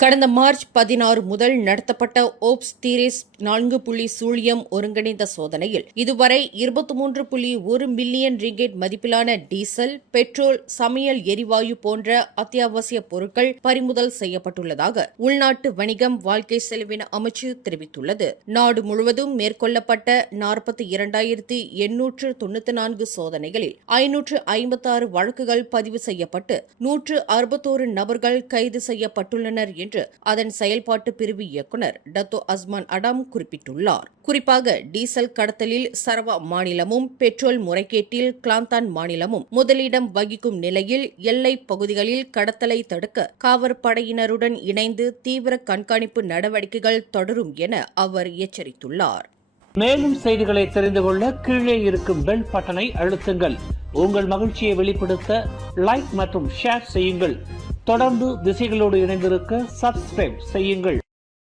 கடந்த மார்ச் 16 முதல் நடத்தப்பட்ட ஓப்ஸ் தீரேஸ் 4 புள்ளி சூழியம் ஒருங்கிணைந்த சோதனையில் இதுவரை 23.1 மில்லியன் ரிங்கெட் மதிப்பிலான டீசல், பெட்ரோல், சமையல் எரிவாயு போன்ற அத்தியாவசிய பொருட்கள் பறிமுதல் செய்யப்பட்டுள்ளதாக உள்நாட்டு வணிகம், வாழ்க்கை செலவின அமைச்சு தெரிவித்துள்ளது. நாடு முழுவதும் மேற்கொள்ளப்பட்ட 42,894 சோதனைகளில் 556 வழக்குகள் பதிவு செய்யப்பட்டு 161 நபர்கள் கைது செய்யப்பட்டுள்ளனர் என்று அதன் செயல்பாட்டு பிரிவு இயக்குநர் டத்தோ அஸ்மான் அடாம் குறிப்பிட்டுள்ளார். குறிப்பாக டீசல் கடத்தலில் சரவா மாநிலமும், பெட்ரோல் முறைகேட்டில் கிளாந்தான் மாநிலமும் முதலிடம் வகிக்கும் நிலையில் எல்லைப் பகுதிகளில் கடத்தலை தடுக்க காவற்படையினருடன் இணைந்து தீவிர கண்காணிப்பு நடவடிக்கைகள் தொடரும் என அவர் எச்சரித்துள்ளார். மேலும் செய்திகளை தெரிந்து கொள்ள கீழே இருக்கும் பெல் பட்டனை அழுத்துங்கள். உங்கள் மகிழ்ச்சியை வெளிப்படுத்த லைக் மற்றும் ஷேர் செய்யுங்கள். தொடர்ந்து திசைகளோடு இணைந்திருக்க சப்ஸ்கிரைப் செய்யுங்கள்.